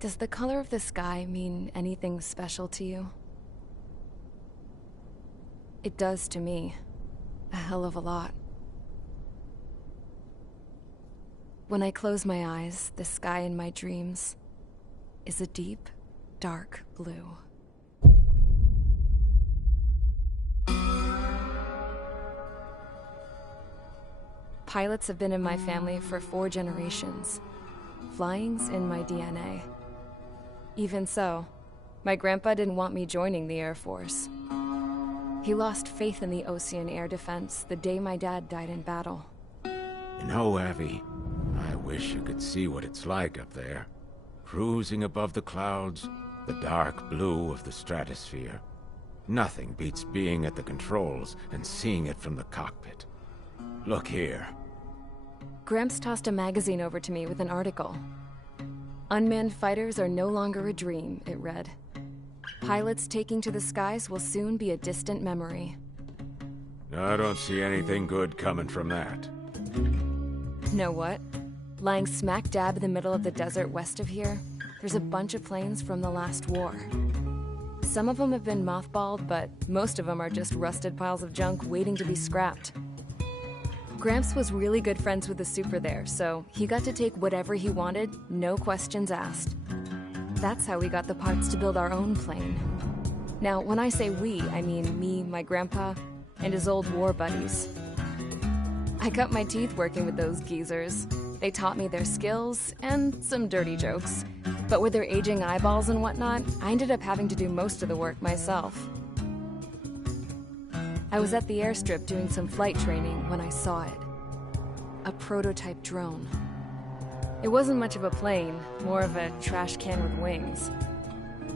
Does the color of the sky mean anything special to you? It does to me. A hell of a lot. When I close my eyes, the sky in my dreams is a deep, dark blue. Pilots have been in my family for 4 generations. Flying's in my DNA. Even so, my grandpa didn't want me joining the Air Force. He lost faith in the Ocean Air Defense the day my dad died in battle. You know, Abby, I wish you could see what it's like up there. Cruising above the clouds, the dark blue of the stratosphere. Nothing beats being at the controls and seeing it from the cockpit. Look here. Gramps tossed a magazine over to me with an article. Unmanned fighters are no longer a dream, it read. Pilots taking to the skies will soon be a distant memory. I don't see anything good coming from that. Know what? Lying smack dab in the middle of the desert west of here, there's a bunch of planes from the last war. Some of them have been mothballed, but most of them are just rusted piles of junk waiting to be scrapped. Gramps was really good friends with the super there, so he got to take whatever he wanted, no questions asked. That's how we got the parts to build our own plane. Now, when I say we, I mean me, my grandpa, and his old war buddies. I cut my teeth working with those geezers. They taught me their skills, and some dirty jokes. But with their aging eyeballs and whatnot, I ended up having to do most of the work myself. I was at the airstrip doing some flight training when I saw it. A prototype drone. It wasn't much of a plane, more of a trash can with wings.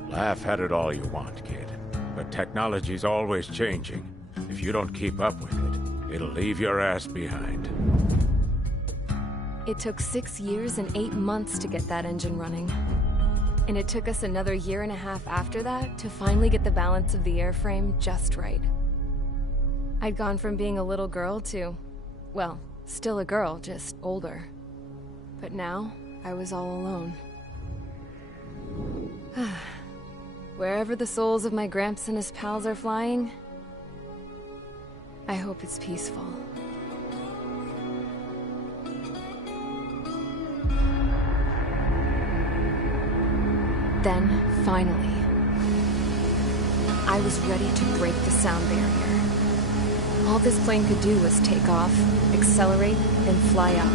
Laugh at it all you want, kid. But technology's always changing. If you don't keep up with it, it'll leave your ass behind. It took 6 years and 8 months to get that engine running. And it took us another 1.5 years after that to finally get the balance of the airframe just right. I'd gone from being a little girl to, well, still a girl, just older. But now, I was all alone. Wherever the souls of my Gramps and his pals are flying, I hope it's peaceful. Then, finally, I was ready to break the sound barrier. All this plane could do was take off, accelerate, and fly up.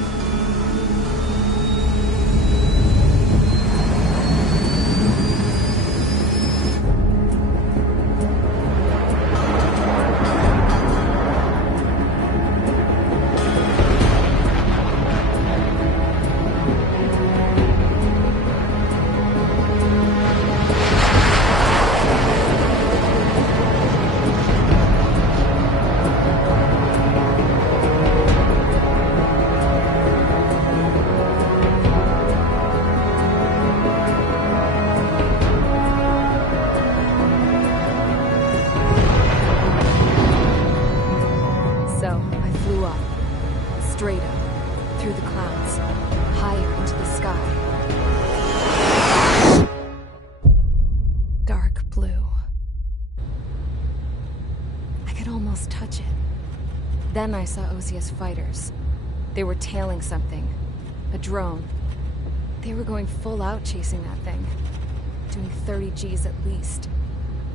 Straight up, through the clouds, higher into the sky. Dark blue. I could almost touch it. Then I saw Osius fighters. They were tailing something. A drone. They were going full out chasing that thing. Doing 30 Gs at least.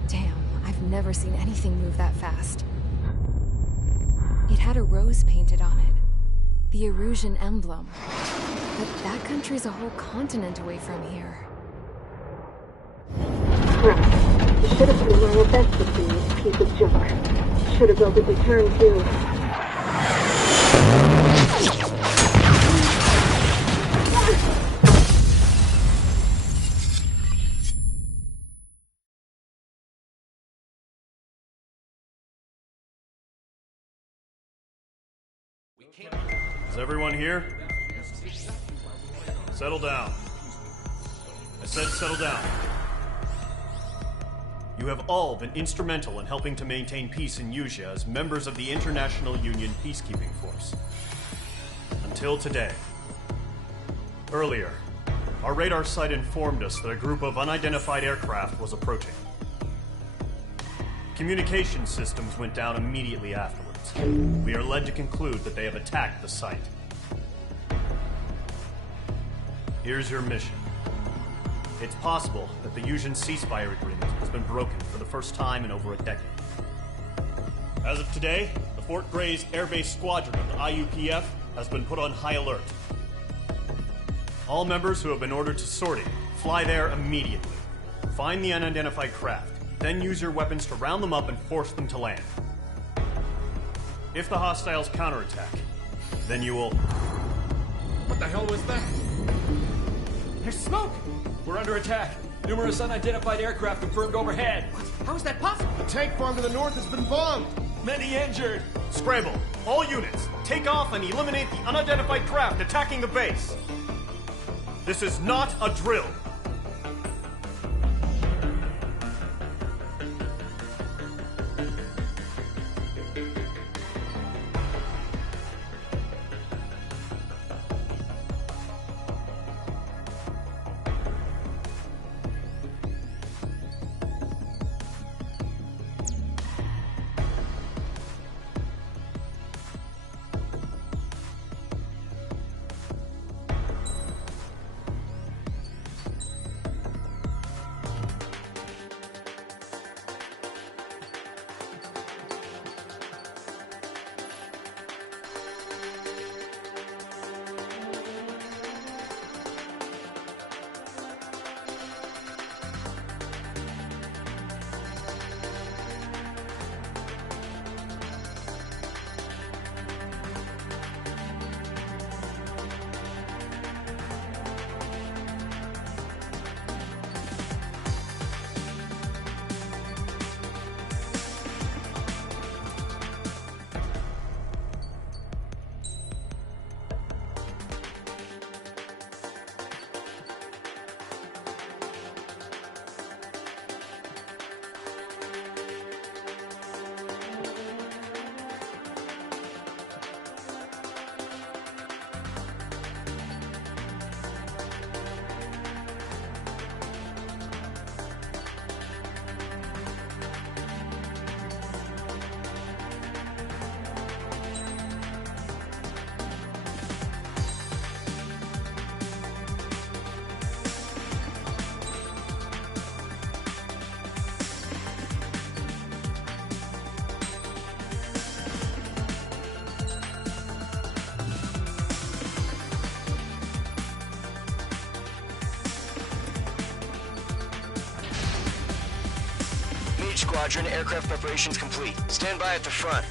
Damn, I've never seen anything move that fast. It had a rose painted on it. The Erusian emblem. But that country's a whole continent away from here. Crap. You should have put in my best with this piece of junk. Should have built a return too. Is everyone here? Settle down. I said settle down. You have all been instrumental in helping to maintain peace in Usea as members of the International Union Peacekeeping Force. Until today. Earlier, our radar site informed us that a group of unidentified aircraft was approaching. Communication systems went down immediately afterwards. We are led to conclude that they have attacked the site. Here's your mission. It's possible that the Usean ceasefire agreement has been broken for the first time in over a decade. As of today, the Fort Gray's Air Base Squadron of the IUPF has been put on high alert. All members who have been ordered to sortie, fly there immediately. Find the unidentified craft, then use your weapons to round them up and force them to land. If the hostiles counterattack, then you will... What the hell was that? There's smoke! We're under attack. Numerous unidentified aircraft confirmed overhead. What? How is that possible? The tank farm to the north has been bombed. Many injured. Scramble! All units, take off and eliminate the unidentified craft attacking the base. This is not a drill. Squadron, aircraft preparations complete. Stand by at the front.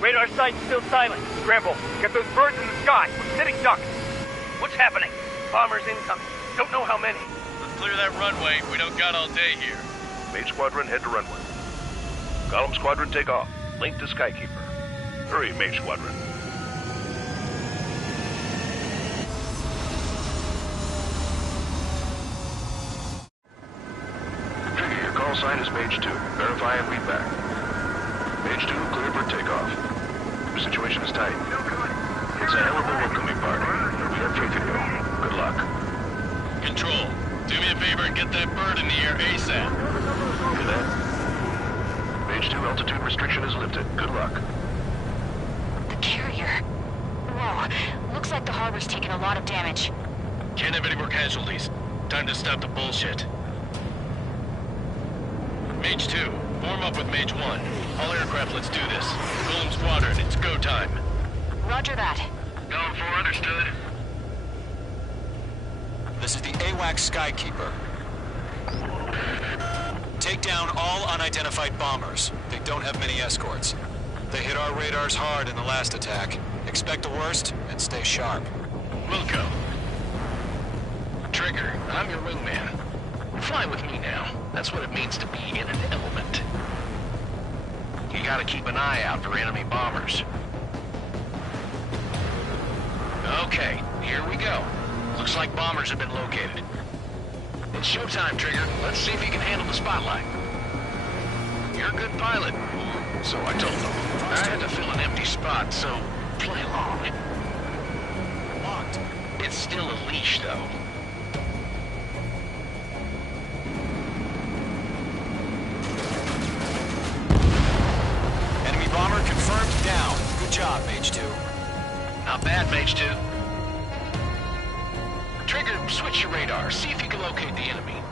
Radar site's still silent. Scramble. Get those birds in the sky. We're sitting ducks. What's happening? Bombers incoming. Don't know how many. Let's clear that runway. We don't got all day here. Mage Squadron, head to runway. Column Squadron, take off. Link to Skykeeper. Hurry, Mage Squadron. Trigger, your call sign is Mage 2. Verify and read back. Mage 2, clear for takeoff. Your situation is tight. It's a hell of a welcoming party. We have faith in you. Good luck. Control, do me a favor and get that bird in the air ASAP. Hear that? Mage 2, altitude restriction is lifted. Good luck. The carrier. Whoa, looks like the harbor's taken a lot of damage. Can't have any more casualties. Time to stop the bullshit. Mage 2, form up with Mage 1. All aircraft, let's do this. Golem Squadron, it's go time. Roger that. Golem 4, understood. This is the AWAC Skykeeper. Take down all unidentified bombers. They don't have many escorts. They hit our radars hard in the last attack. Expect the worst and stay sharp. Wilco. Trigger, I'm your wingman. Fly with me now. That's what it means to be in an element. You gotta keep an eye out for enemy bombers. Okay, here we go. Looks like bombers have been located. It's showtime, Trigger. Let's see if you can handle the spotlight. You're a good pilot. So I told them. I had to fill an empty spot, so play along. Locked. It's still a leash, though. Enemy bomber confirmed down. Good job, Mage 2. Not bad, Mage 2. Trigger, switch your radar. See if you can locate the enemy.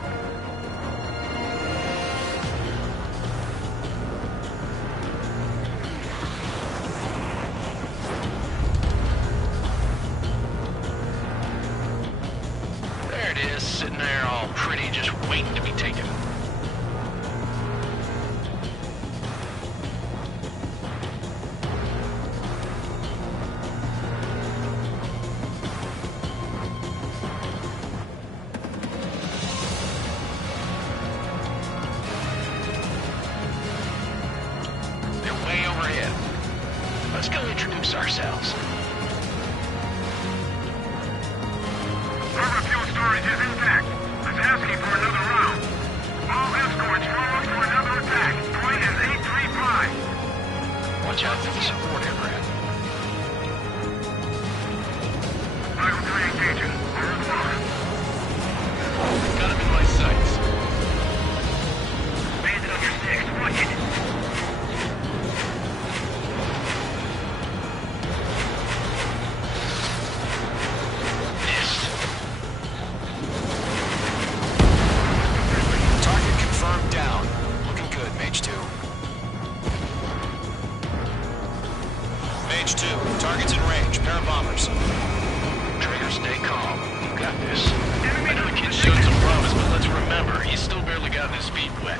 There it is, sitting there all pretty, just waiting to be taken. Let's go introduce ourselves. Our fuel storage is intact. It's asking for another round. All escorts forward to another attack. Point is 835. Watch out for the support aircraft. Vital 3 engaging. Where is fire? Got him in my sights. Bandit on your 6. Watch it. Mage 2, target's in range. Pair of bombers. Trigger, stay calm. You got this. I know the kid showed some promise, but let's remember, he's still barely gotten his feet wet.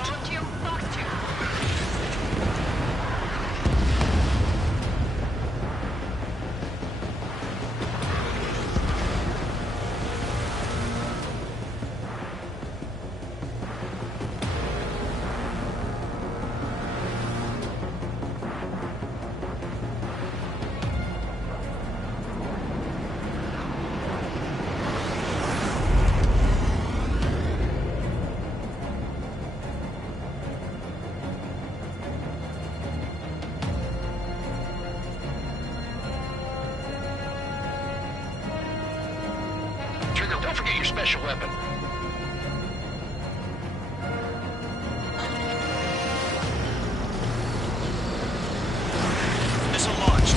Don't forget your special weapon. Missile launched.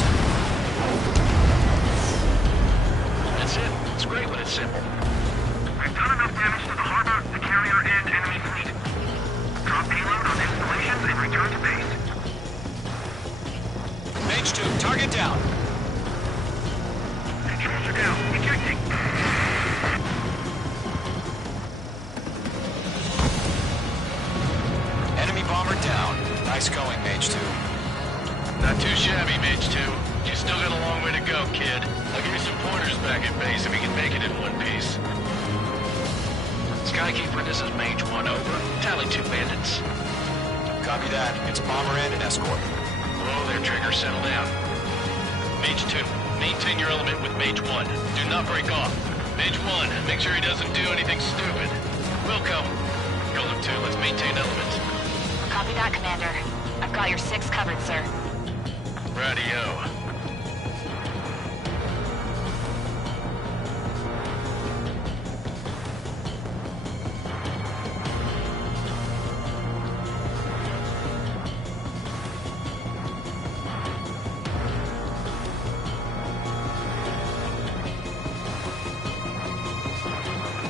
That's it. It's great when it's simple. We've done enough damage to the harbor, the carrier, and enemy fleet. Drop payload on installations and return to base. Mage 2, target down. Controls are down. Ejecting. Enemy bomber down. Nice going, Mage 2. Not too shabby, Mage 2. You still got a long way to go, kid. I'll give you some pointers back at base if you can make it in one piece. Skykeeper, this is Mage 1, over. Tally 2 bandits. Copy that. It's bomber and an escort. Whoa there, Trigger. Settle down. Mage 2, maintain your element with Mage 1. Do not break off. Mage 1, make sure he doesn't do anything stupid. Wilco. Golem 2, let's maintain element. Copy that, Commander. I've got your 6 covered, sir. Radio.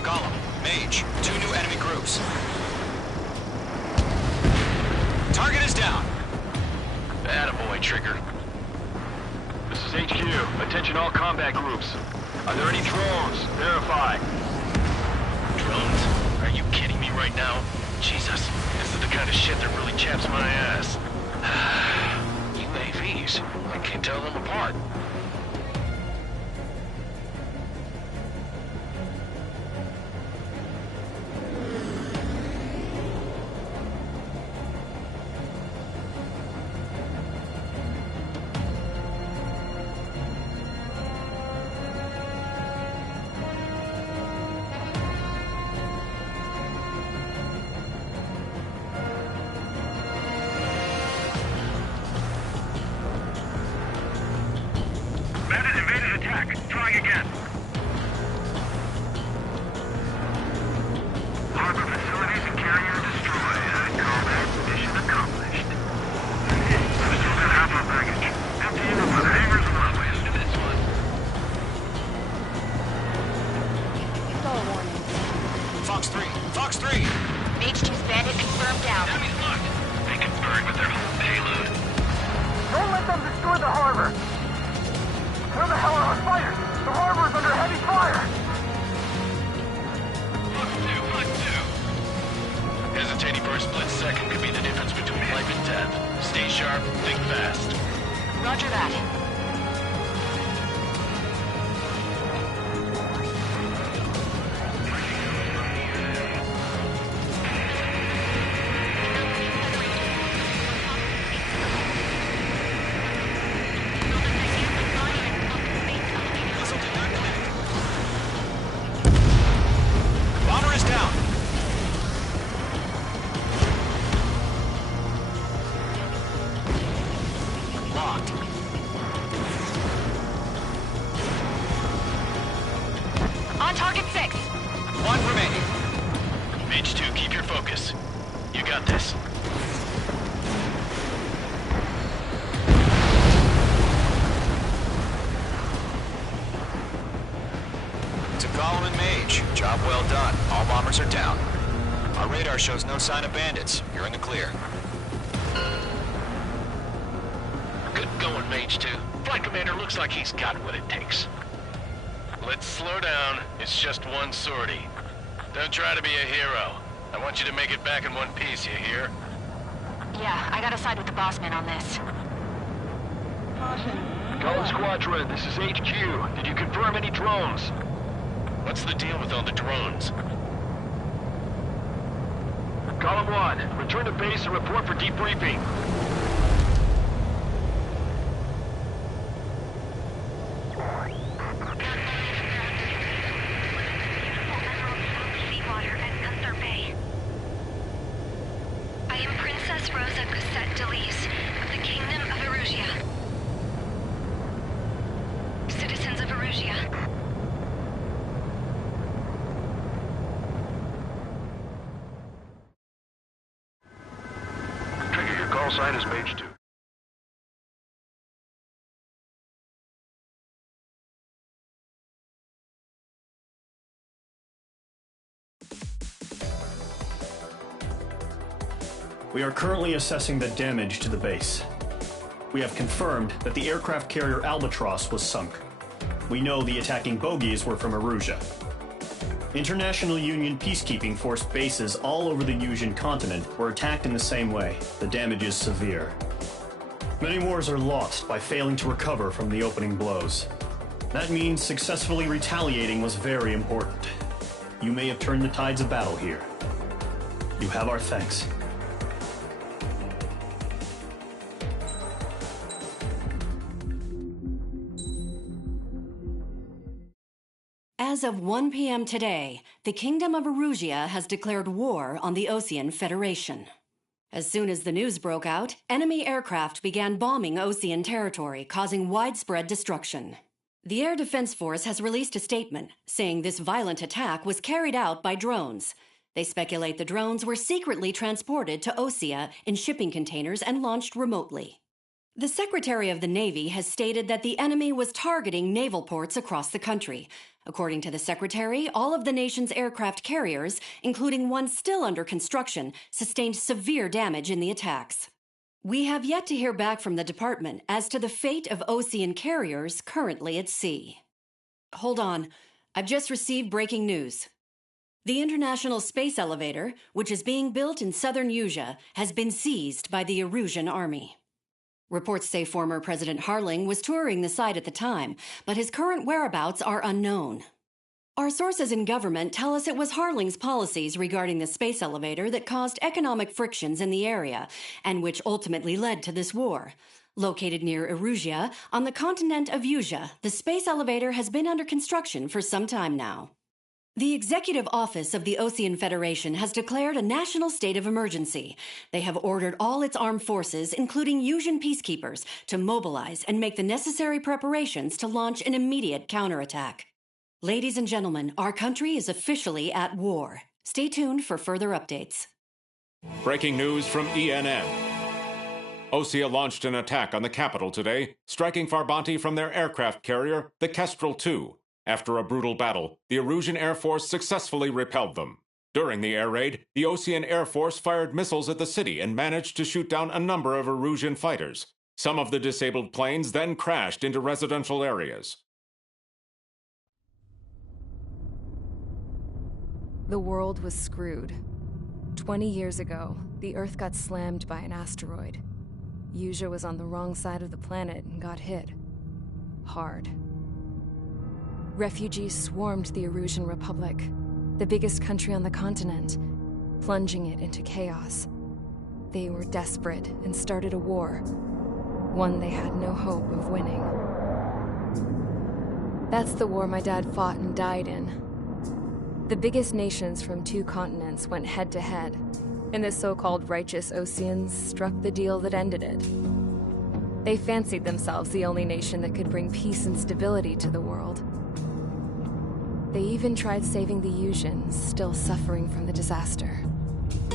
Golem, Mage, 2 new enemy groups. Target is down. Attaboy, Trigger. This is HQ. Attention all combat groups. Are there any drones? Verify. Drones? Are you kidding me right now? Jesus, this is the kind of shit that really chaps my ass. UAV? bogies. I can't tell them apart. Bandit invaded attack. Trying again. Harbor facilities and carrier destroyed. I call that mission accomplished. We still got half our baggage. Empty it up on hangars and runways. Do this one. Fox 3! Fox 3! Mage 2's bandit confirmed down. Enemy's locked. They can burn with their whole payload. Don't let them destroy the harbor! Where the hell are our fighters? The harbor is under heavy fire! Fox 2. Hesitating for a split second could be the difference between life and death. Stay sharp, think fast. Roger that. Bomber is down! Locked. On target 6. One remaining. Mage 2, keep your focus. You got this. To Gollum and Mage, job well done. All bombers are down. Our radar shows no sign of bandits. You're in the clear. Good going, Mage 2. Flight Commander looks like he's got what it takes. Let's slow down. It's just one sortie. Don't try to be a hero. I want you to make it back in one piece, you hear? Yeah, I gotta side with the boss man on this. Gollum Squadron, this is HQ. Did you confirm any drones? What's the deal with all the drones? Column 1, return to base and report for debriefing. I am Princess Rosa Cosette Delise of the Kingdom of Erusia. Citizens of Erusia. Trigger, your call sign is Mage 2. We are currently assessing the damage to the base. We have confirmed that the aircraft carrier Albatross was sunk. We know the attacking bogies were from Erusia. International Union peacekeeping force bases all over the Yusian continent were attacked in the same way. The damage is severe. Many wars are lost by failing to recover from the opening blows. That means successfully retaliating was very important. You may have turned the tides of battle here. You have our thanks. As of 1 p.m. today, the Kingdom of Erusia has declared war on the Osean Federation. As soon as the news broke out, enemy aircraft began bombing Osean territory, causing widespread destruction. The Air Defense Force has released a statement saying this violent attack was carried out by drones. They speculate the drones were secretly transported to Osea in shipping containers and launched remotely. The Secretary of the Navy has stated that the enemy was targeting naval ports across the country. According to the Secretary, all of the nation's aircraft carriers, including one still under construction, sustained severe damage in the attacks. We have yet to hear back from the department as to the fate of Osean carriers currently at sea. Hold on, I've just received breaking news. The International Space Elevator, which is being built in southern Yusia, has been seized by the Erusian army. Reports say former President Harling was touring the site at the time, but his current whereabouts are unknown. Our sources in government tell us it was Harling's policies regarding the space elevator that caused economic frictions in the area, and which ultimately led to this war. Located near Erusia, on the continent of Usia, the space elevator has been under construction for some time now. The Executive Office of the Ocean Federation has declared a national state of emergency. They have ordered all its armed forces, including Usian peacekeepers, to mobilize and make the necessary preparations to launch an immediate counterattack. Ladies and gentlemen, our country is officially at war. Stay tuned for further updates. Breaking news from ENN. Osea launched an attack on the capital today, striking Farbanti from their aircraft carrier, the Kestrel II. After a brutal battle, the Erusian Air Force successfully repelled them. During the air raid, the Ocean Air Force fired missiles at the city and managed to shoot down a number of Erusian fighters. Some of the disabled planes then crashed into residential areas. The world was screwed. 20 years ago, the Earth got slammed by an asteroid. Usia was on the wrong side of the planet and got hit. Hard. Refugees swarmed the Erusian Republic, the biggest country on the continent, plunging it into chaos. They were desperate and started a war, one they had no hope of winning. That's the war my dad fought and died in. The biggest nations from 2 continents went head-to-head, and the so-called righteous Oceans struck the deal that ended it. They fancied themselves the only nation that could bring peace and stability to the world. They even tried saving the Usians, still suffering from the disaster.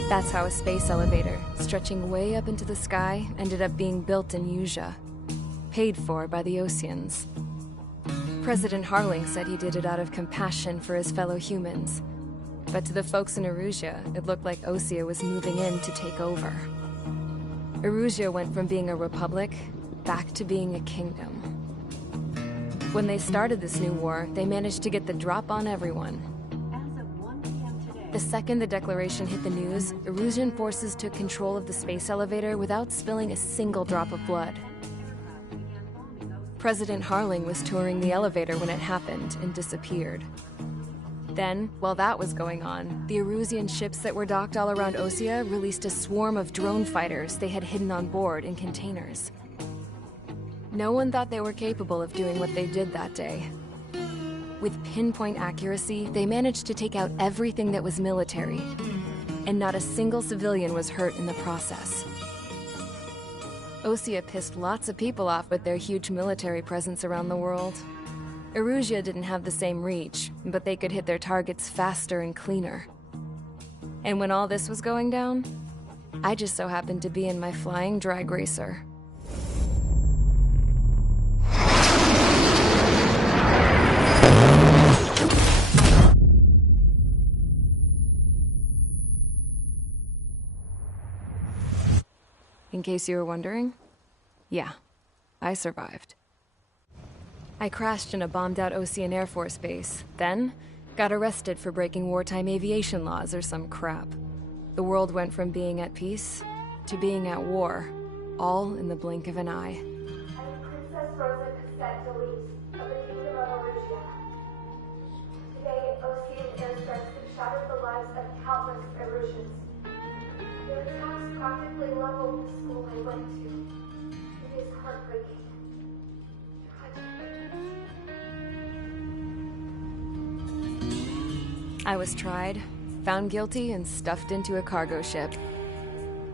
That's how a space elevator, stretching way up into the sky, ended up being built in Usia, paid for by the Oceans. President Harling said he did it out of compassion for his fellow humans. But to the folks in Erusia, it looked like Osea was moving in to take over. Erusia went from being a republic back to being a kingdom. When they started this new war, they managed to get the drop on everyone. The second the declaration hit the news, Erusian forces took control of the space elevator without spilling a single drop of blood. President Harling was touring the elevator when it happened and disappeared. Then, while that was going on, the Erusian ships that were docked all around Osea released a swarm of drone fighters they had hidden on board in containers. No one thought they were capable of doing what they did that day. With pinpoint accuracy, they managed to take out everything that was military, and not a single civilian was hurt in the process. Osea pissed lots of people off with their huge military presence around the world. Erusia didn't have the same reach, but they could hit their targets faster and cleaner. And when all this was going down, I just so happened to be in my flying drag racer. In case you were wondering, yeah, I survived. I crashed in a bombed-out Ocean Air Force base, then got arrested for breaking wartime aviation laws or some crap. The world went from being at peace to being at war, all in the blink of an eye. Princess Rosa Cassette Delise of the Kingdom of Erusia. Today, Ocean airstrikes have shattered the lives of countless Erusians. Their attacks practically leveled the school I went to. It is heartbreaking. I was tried, found guilty, and stuffed into a cargo ship.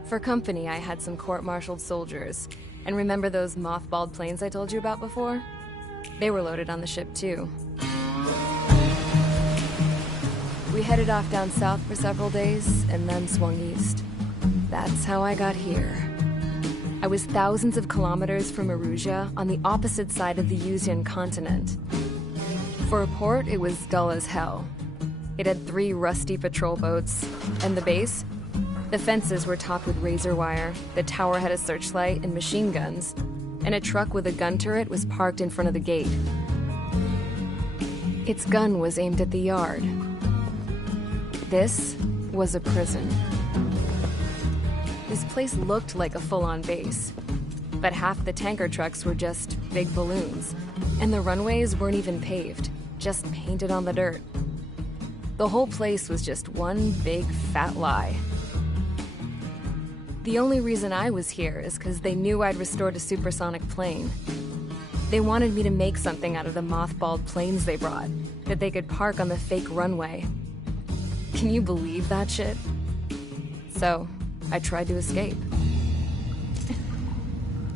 For company, I had some court-martialed soldiers. And remember those mothballed planes I told you about before? They were loaded on the ship, too. We headed off down south for several days, and then swung east. That's how I got here. I was thousands of kilometers from Erusia, on the opposite side of the Usian continent. For a port, it was dull as hell. It had 3 rusty patrol boats. And the base? The fences were topped with razor wire, the tower had a searchlight and machine guns, and a truck with a gun turret was parked in front of the gate. Its gun was aimed at the yard. This was a prison. This place looked like a full-on base. but half the tanker trucks were just big balloons, and the runways weren't even paved, just painted on the dirt. The whole place was just one big fat lie. The only reason I was here is because they knew I'd restored a supersonic plane. They wanted me to make something out of the mothballed planes they brought, that they could park on the fake runway. Can you believe that shit? So, I tried to escape.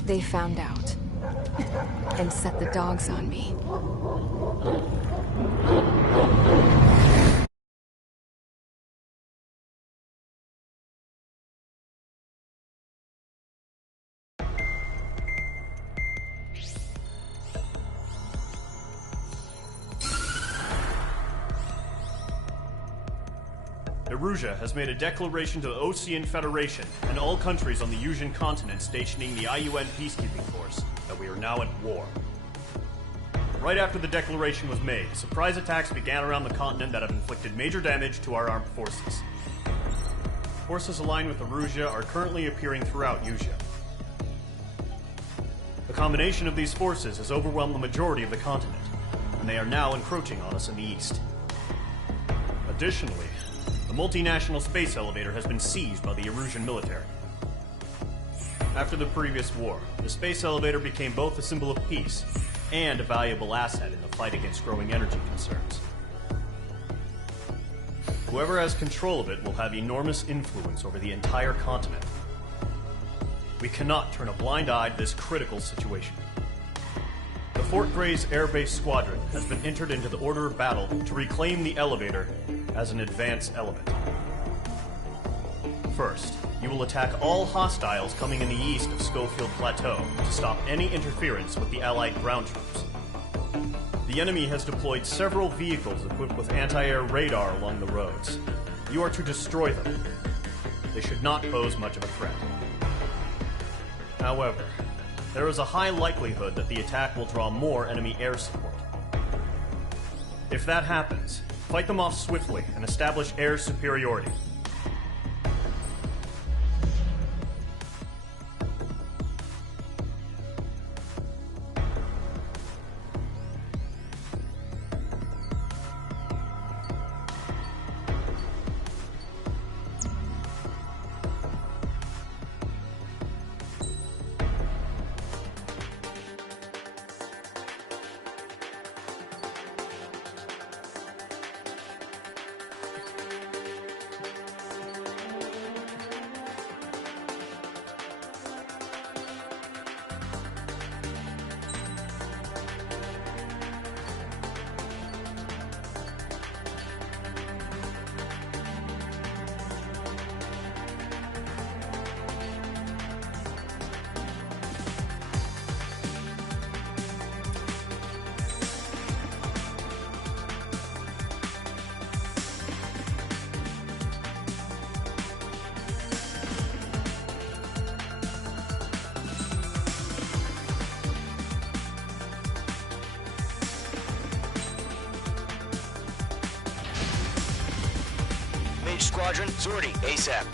They found out, and set the dogs on me. Erusia has made a declaration to the Ocean Federation and all countries on the Usian continent stationing the IUN peacekeeping force that we are now at war. Right after the declaration was made, surprise attacks began around the continent that have inflicted major damage to our armed forces. Forces aligned with Erusia are currently appearing throughout Usia. The combination of these forces has overwhelmed the majority of the continent, and they are now encroaching on us in the east. Additionally, the multinational space elevator has been seized by the Erusian military. After the previous war, the space elevator became both a symbol of peace and a valuable asset in the fight against growing energy concerns. Whoever has control of it will have enormous influence over the entire continent. We cannot turn a blind eye to this critical situation. The Fort Gray's Air Base Squadron has been entered into the order of battle to reclaim the elevator as an advance element. First, you will attack all hostiles coming in the east of Schofield Plateau to stop any interference with the Allied ground troops. The enemy has deployed several vehicles equipped with anti-air radar along the roads. You are to destroy them. They should not pose much of a threat. However, there is a high likelihood that the attack will draw more enemy air support. If that happens, fight them off swiftly and establish air superiority. Squadron, sortie, ASAP.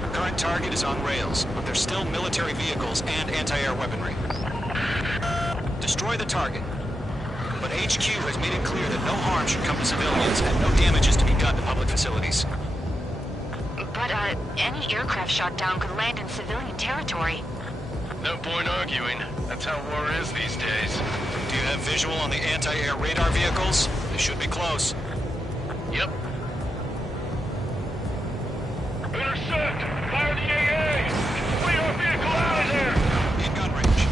The current target is on rails, but there's still military vehicles and anti-air weaponry. Destroy the target. But HQ has made it clear that no harm should come to civilians and no damage is to be done to public facilities. But, any aircraft shot down could land in civilian territory. No point arguing. That's how war is these days. Do you have visual on the anti-air radar vehicles? They should be close. Yep. Intercept! Fire the AA! Flee our vehicle out of there! In gun range.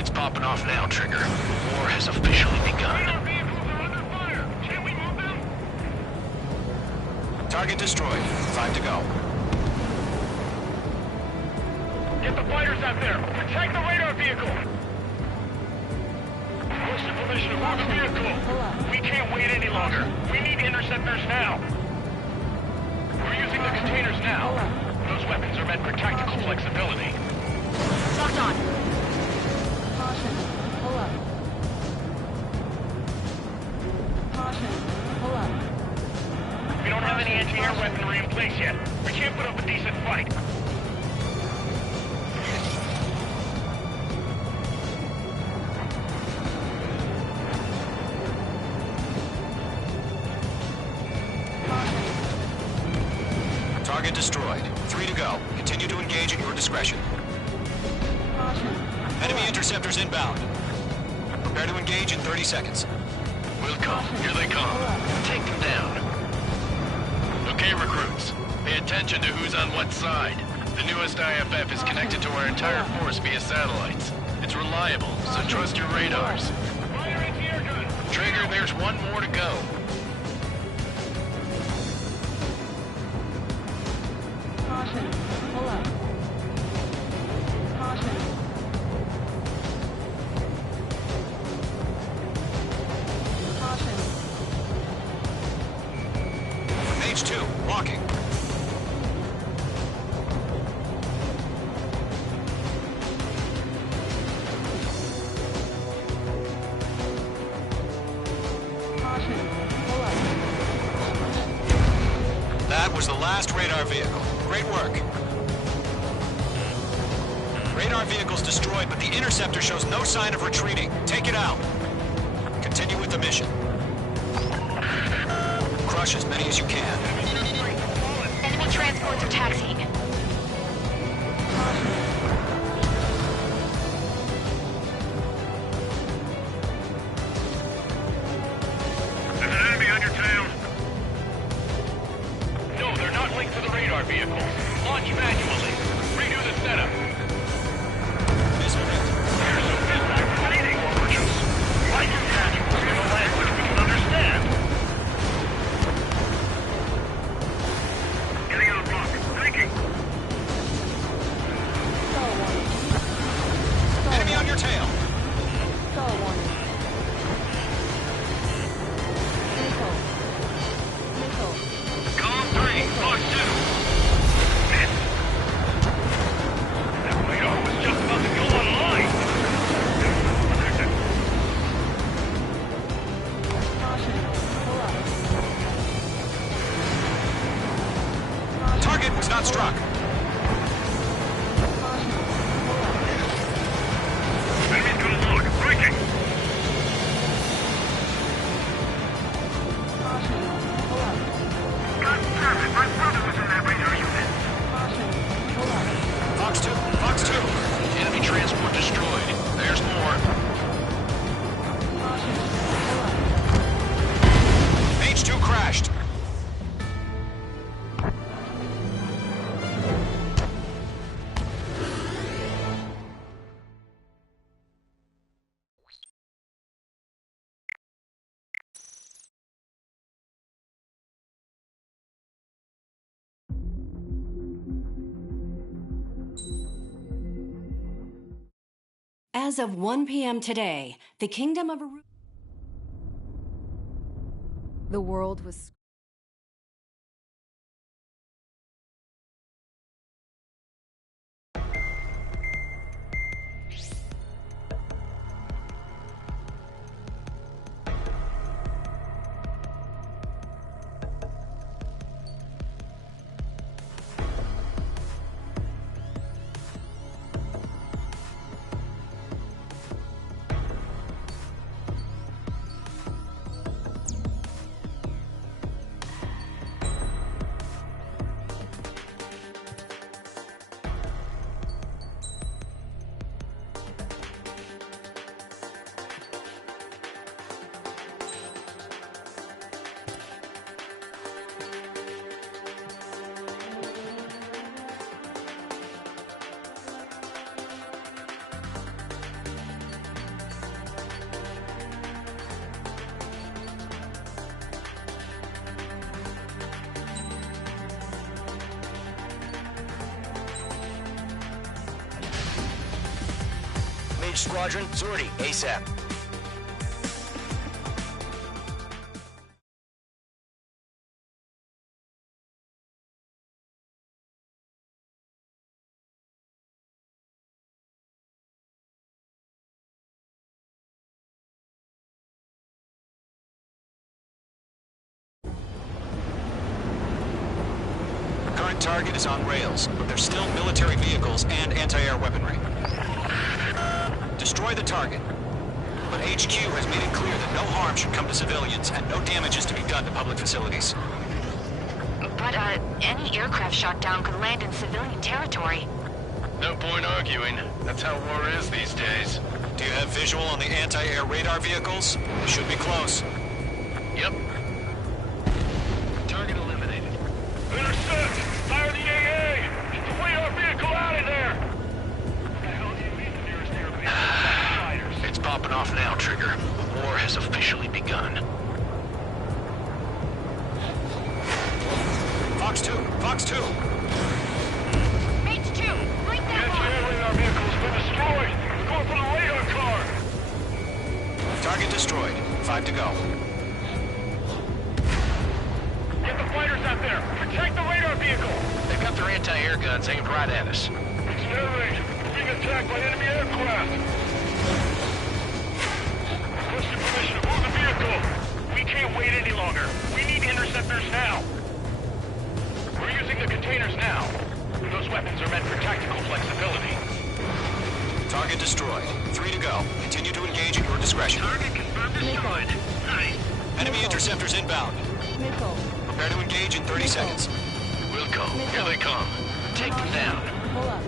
It's popping off now, Trigger. War has officially begun. Our vehicles are under fire! Can't we move them? Target destroyed. 5 to go. Get the fighters out there! Protect the radar vehicle! Requesting permission to move the vehicle. We can't wait any longer. We need interceptors now. We're using the containers now. Those weapons are meant for tactical flexibility. Locked on. Caution. Pull up. Caution. Pull up. We don't have any anti-air weaponry in place yet. We can't put up a decent fight. Target destroyed. 3 to go. Continue to engage at your discretion. Enemy interceptors inbound. Prepare to engage in 30 seconds. Wilco, here they come. Take them down. Okay, recruits. Pay attention to who's on what side. The newest IFF is connected to our entire force via satellites. It's reliable, so trust your radars. Trigger, there's one more to go. Caution. Pull up. Caution. Caution. Mage 2, walking. That was the last radar vehicle. Great work. Radar vehicle's destroyed, but the interceptor shows no sign of retreating. Take it out. Continue with the mission. Crush as many as you can. Enemy transports are taxiing. There's an enemy on your tail. No, they're not linked to the radar vehicle. Launch manually. Redo the setup. Missile hit. There's a mismatch fighting origins. Like your casuals in a language we can understand. Getting out of block. Thinking. Enemy on your tail. Column 3, Fox 2. Miss. That radar was just about to go online. Target was not struck. Enemy's gonna look. Breaking. God damn it, my brother was in that radar unit. Fox 2, Fox 2. Enemy transport destroyed. There's more. Mage 2 crashed. As of 1 p.m. today, the Kingdom of Aru... The world was... Mage Squadron, sortie, ASAP. Current target is on rails, but there's still military vehicles and anti-air weaponry. Destroy the target. But HQ has made it clear that no harm should come to civilians and no damage is to be done to public facilities. But, any aircraft shot down could land in civilian territory. No point arguing. That's how war is these days. Do you have visual on the anti-air radar vehicles? They should be close. Yep. Target eliminated. Intercept! Fire the AA! Get the radar vehicle out of there! What the hell do you mean the nearest airbase? It's popping off now, Trigger. The war has officially begun. Fox 2! Fox 2! H2! Break that The radar vehicle's been destroyed! We're going for the radar car! Target destroyed. 5 to go. Get the fighters out there! Protect the radar vehicle! They've got their anti-air guns aimed right at us. It's air raid! We're being attacked by enemy aircraft! Requesting permission to move the vehicle! We can't wait any longer! We need interceptors now! We're using the containers now. Those weapons are meant for tactical flexibility. Target destroyed. 3 to go. Continue to engage at your discretion. Target confirmed destroyed. Nice. Enemy interceptors inbound. Missile. Prepare to engage in 30 seconds. Wilco, here they come. Take them down. Pull up.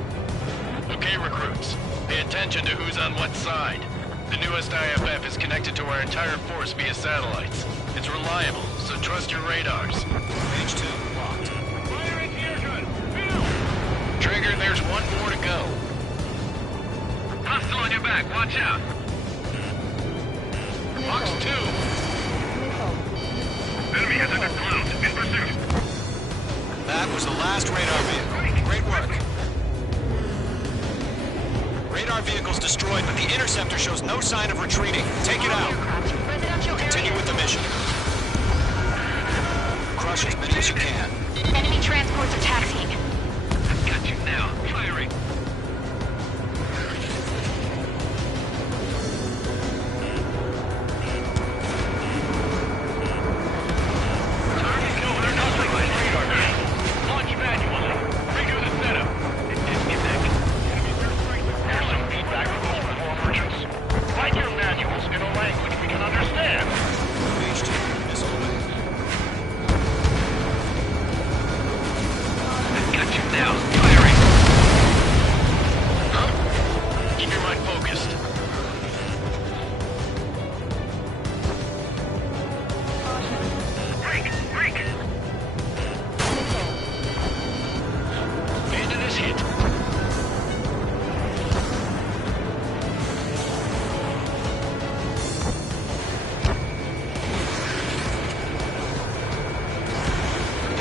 Okay, recruits. Pay attention to who's on what side. The newest IFF is connected to our entire force via satellites. It's reliable, so trust your radars. H2 locked. Fire anti-air gun! Bill! Trigger, there's one more to go. Hostile on your back, watch out! Fox 2! Enemy has under clouds, in pursuit! That was the last radar vehicle. Great work. Radar vehicle's destroyed, but the interceptor shows no sign of retreating. Take it out. Continue with the mission. Crush as many as you can. Enemy transports are taxiing. I've got you now. Firing. Target killed. They're not like this radar gun. Launch manually. Redo the setup. Here's some feedback from those patrol merchants. Write your manuals in a language we can understand. H2 missile away. Got you now. Firing. Huh? Keep your mind focused. Break! Break! Bandit is hit.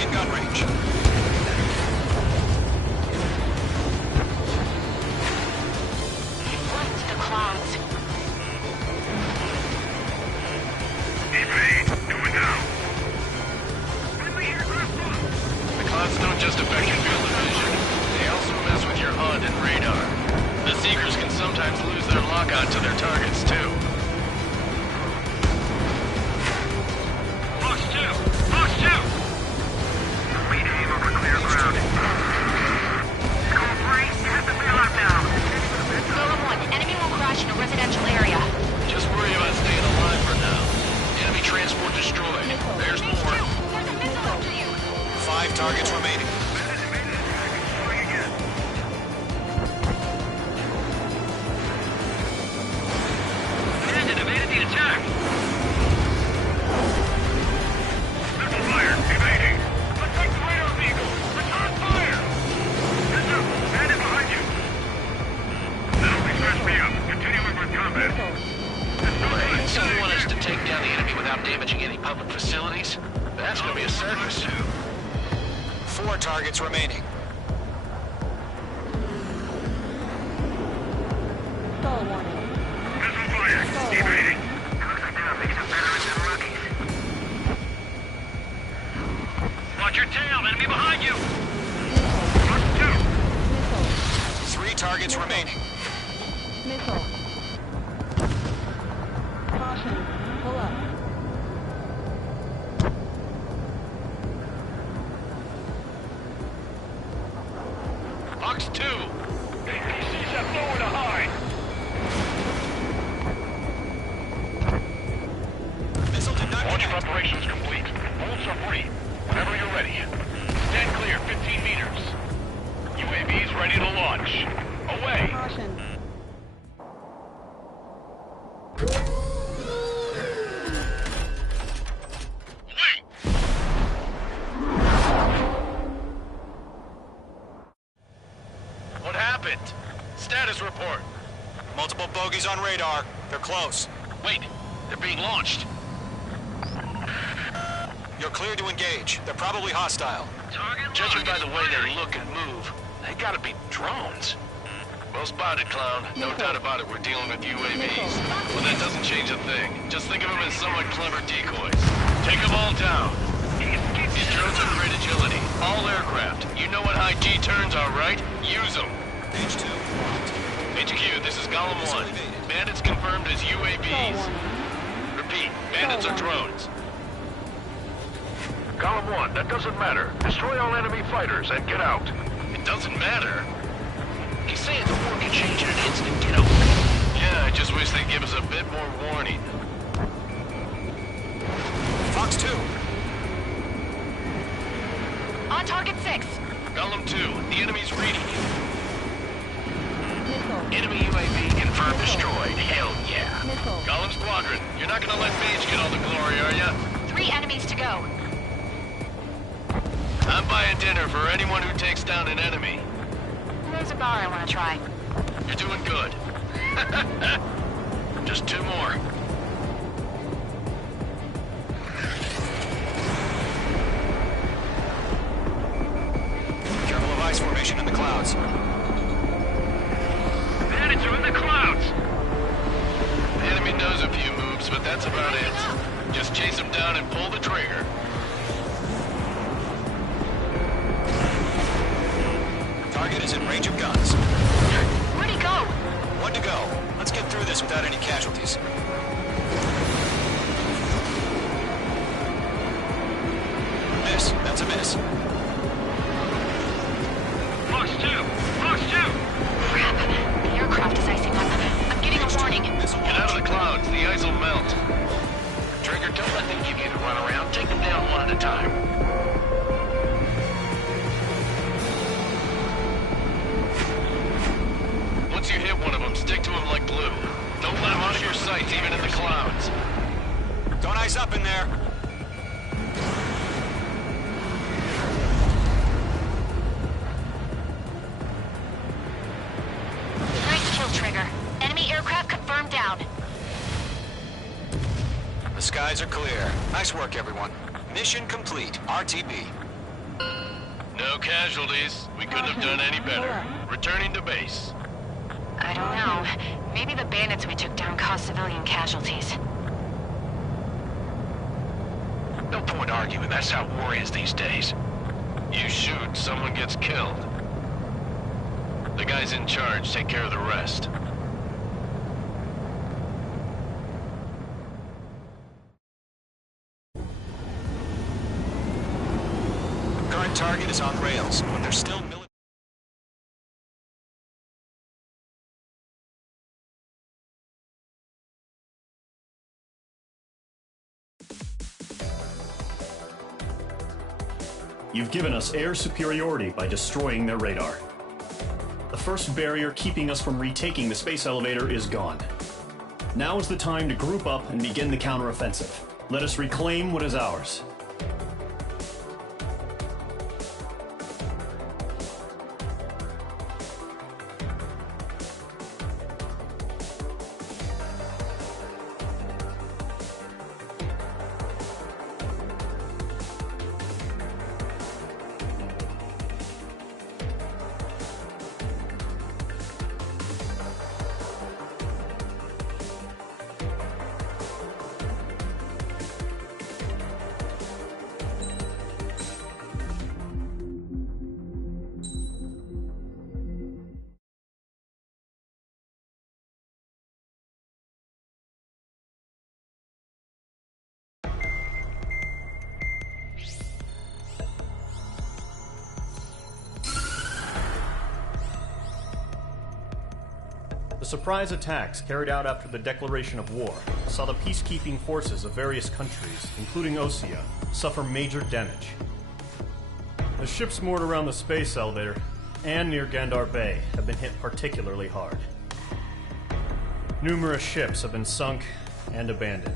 In gun range. Flight to the clouds. Evade! Do it now! The clouds don't just affect your field of vision. They also mess with your HUD and radar. The Seekers can sometimes lose their lockout to their targets, too. Fox 2! Fox 2! We aim over clear ground. Call 3, you have the bailout now. Golem 1, enemy will crash in a residential area. Just worry about staying alive for now. Enemy transport destroyed. There's more. There's a missile after you. 5 targets remaining. Bandit evaded the attack. Missile fire, evading. Protect the radar vehicle. Return fire. Heads up, bandit behind you. That'll be scratch me up. Continuing with combat. So you want us to take down the enemy without damaging any public facilities? That's gonna be a circus. 4 targets remaining. Missile fire, evading. These are veterans and rookies. Watch your tail, enemy behind you. Fox 2. 3 targets remaining. Missile. Caution. Pull up. Fox 2. APCs have nowhere to hide. Missile did not Launch connect. preparations complete. Bolts are free. Whenever you're ready. Stand clear, 15 meters. UAVs ready to launch. Away. Caution. What happened? Status report. Multiple bogies on radar. They're close. Wait, they're being launched. You're clear to engage. They're probably hostile. Judging by the way they look and move, they gotta be drones. Well spotted, clown. No doubt about it, we're dealing with UAVs. Well, that doesn't change a thing. Just think of them as somewhat clever decoys. Take them all down. These drones have great agility. All aircraft. You know what high G turns are, right? Use them. H2. HQ, this is Golem 1. Bandits confirmed as UAVs. Repeat, bandits are drones. Column 1, that doesn't matter. Destroy all enemy fighters and get out. It doesn't matter. He's saying the war can change in an instant, kiddo. Yeah, I just wish they'd give us a bit more warning. Fox 2. On target 6. Golem 2, the enemy's reading you. Missile. Enemy UAV confirmed destroyed. Hell yeah. Missile. Golem Squadron, you're not gonna let Mage get all the glory, are ya? 3 enemies to go. I'm buying dinner for anyone who takes down an enemy. There's a bar I want to try. You're doing good. Just 2 more. Careful of ice formation in the clouds. Bandits are in the clouds. The enemy knows a few moves, but that's about it. Just chase them down and pull the trigger. Target is in range of guns. Where'd he go? 1 to go. Let's get through this without any casualties. Miss. That's a miss. Fox 2! Fox 2! Crap. The aircraft is icing up. I'm getting a warning. Get out of the clouds. The ice will melt. Trigger, don't let them give you the runaround. Take them down one at a time. Once you hit one of them, stick to him like glue. Don't let him out of your sights, even in the clouds. Don't ice up in there. Nice kill, Trigger. Enemy aircraft confirmed down. The skies are clear. Nice work, everyone. Mission complete. RTB. No casualties. We couldn't have done any better. Returning to base. I don't know. Maybe the bandits we took down caused civilian casualties. No point arguing. That's how war is these days. You shoot, someone gets killed. The guys in charge take care of the rest. Current target is on rails, but there's still military. You've given us air superiority by destroying their radar. The first barrier keeping us from retaking the space elevator is gone. Now is the time to group up and begin the counteroffensive. Let us reclaim what is ours. The surprise attacks carried out after the declaration of war saw the peacekeeping forces of various countries, including Osea, suffer major damage. The ships moored around the space elevator and near Gandar Bay have been hit particularly hard. Numerous ships have been sunk and abandoned.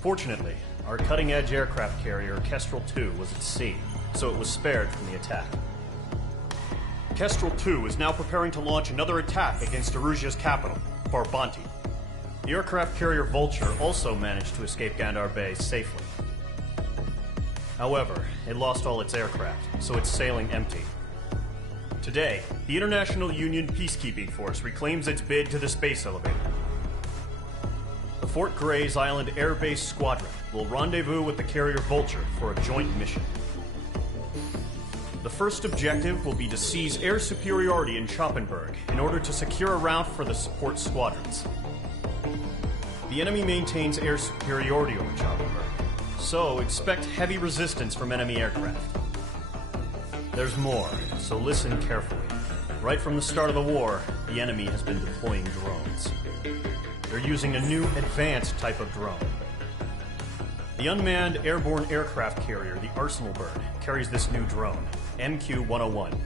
Fortunately, our cutting-edge aircraft carrier, Kestrel 2, was at sea, so it was spared from the attack. Kestrel 2 is now preparing to launch another attack against Erusia's capital, Farbanti. The aircraft carrier Vulture also managed to escape Gandar Bay safely. However, it lost all its aircraft, so it's sailing empty. Today, the International Union Peacekeeping Force reclaims its bid to the space elevator. The Fort Gray's Island Air Base Squadron will rendezvous with the carrier Vulture for a joint mission. The first objective will be to seize air superiority in Schoppenberg in order to secure a route for the support squadrons. The enemy maintains air superiority over Schoppenberg, so expect heavy resistance from enemy aircraft. There's more, so listen carefully. Right from the start of the war, the enemy has been deploying drones. They're using a new advanced type of drone. The unmanned airborne aircraft carrier, the Arsenal Bird, carries this new drone, MQ-101.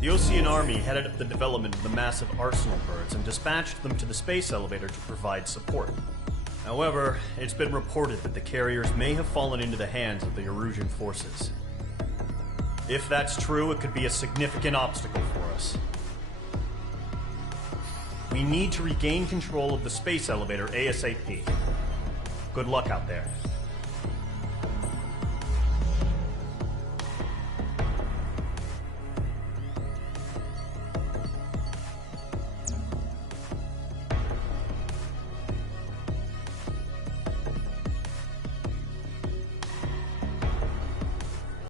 The Osean Army headed up the development of the massive Arsenal Birds and dispatched them to the space elevator to provide support. However, it's been reported that the carriers may have fallen into the hands of the Erusian forces. If that's true, it could be a significant obstacle for us. We need to regain control of the space elevator ASAP. Good luck out there.